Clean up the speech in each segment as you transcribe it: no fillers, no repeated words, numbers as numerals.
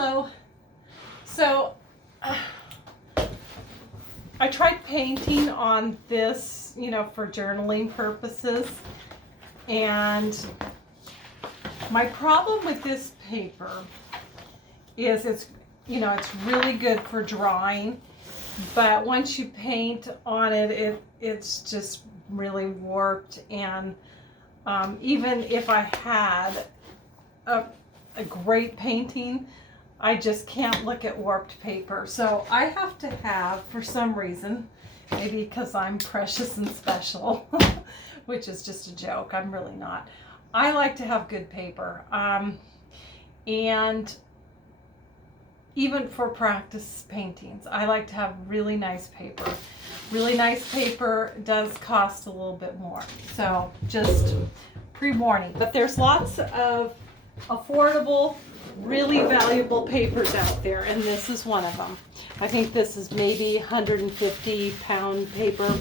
Hello. So I tried painting on this, for journaling purposes. And my problem with this paper is it's really good for drawing, but once you paint on it, it's just really warped. And even if I had a great painting, I just can't look at warped paper. So I have to have, for some reason, maybe because I'm precious and special, which is just a joke, I'm really not. I like to have good paper. And even for practice paintings, I like to have really nice paper. Really nice paper does cost a little bit more. So just pre-warning. But there's lots of affordable, really valuable papers out there, and this is one of them. I think this is maybe 150-pound paper.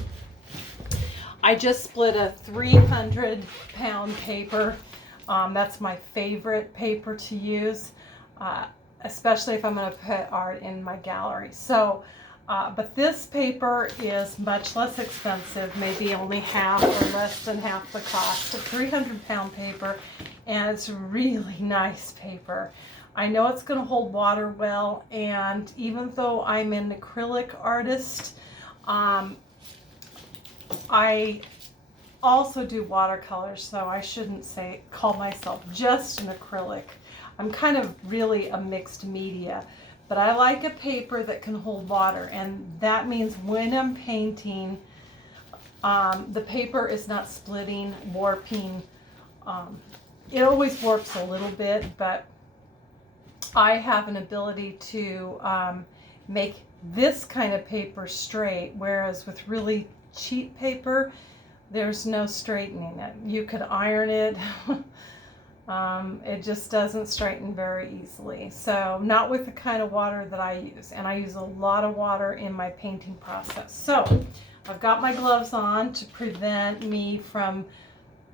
I just split a 300-pound paper. That's my favorite paper to use, especially if I'm going to put art in my gallery. So, but this paper is much less expensive, maybe only half or less than half the cost of 300-pound paper, and it's really nice paper. I know it's going to hold water well, and even though I'm an acrylic artist, I also do watercolors, so I shouldn't call myself just an acrylic. I'm kind of really a mixed media, but I like a paper that can hold water, and that means when I'm painting, the paper is not splitting, warping. It always warps a little bit, but I have an ability to make this kind of paper straight, whereas with really cheap paper, there's no straightening it. You could iron it. It just doesn't straighten very easily. So not with the kind of water that I use. And I use a lot of water in my painting process. So I've got my gloves on to prevent me from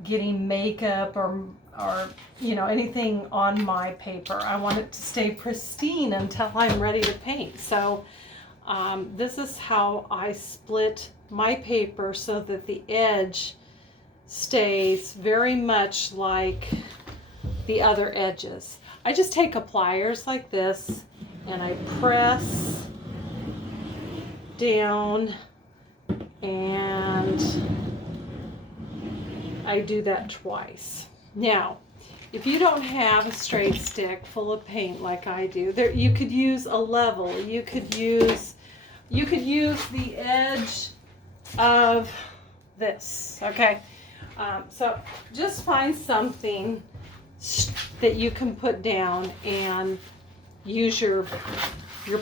getting makeup or anything on my paper. I want it to stay pristine until I'm ready to paint. So this is how I split my paper so that the edge stays very much like the other edges. I just take a pliers like this and I press down, and I do that twice. Now, if you don't have a straight stick full of paint like I do, you could use a level. You could use the edge of this. Okay, so just find something that you can put down and use your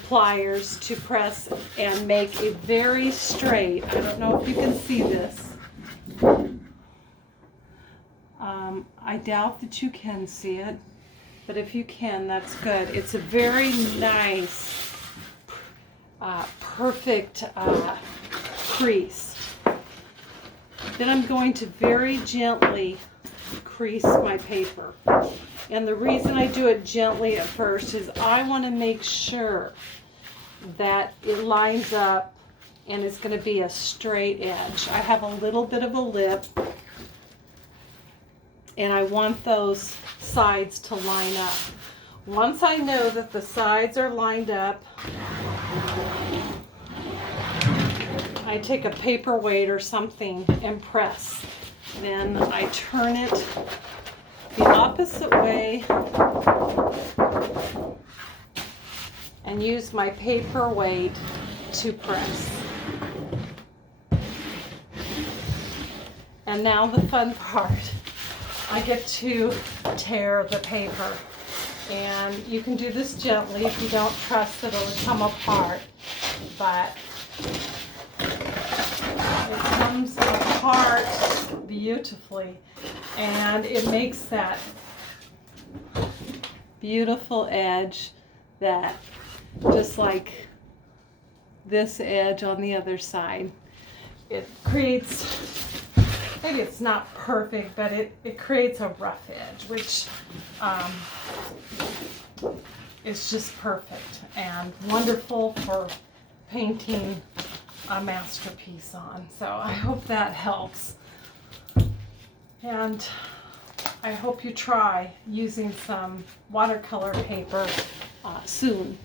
pliers to press and make a very straight. I don't know if you can see this. I doubt that you can see it, but if you can, that's good. It's a very nice, perfect crease. Then I'm going to very gently crease my paper. And the reason I do it gently at first is I want to make sure that it lines up and it's going to be a straight edge. I have a little bit of a lip, and I want those sides to line up. Once I know that the sides are lined up, I take a paperweight or something and press. Then I turn it the opposite way and use my paperweight to press. And now the fun part. I get to tear the paper. And you can do this gently. If you don't trust it, it'll come apart. But it comes apart beautifully. And it makes that beautiful edge that, just like this edge on the other side, it creates, maybe it's not perfect, but it creates a rough edge, which It's just perfect and wonderful for painting a masterpiece on. So I hope that helps. And I hope you try using some watercolor paper soon.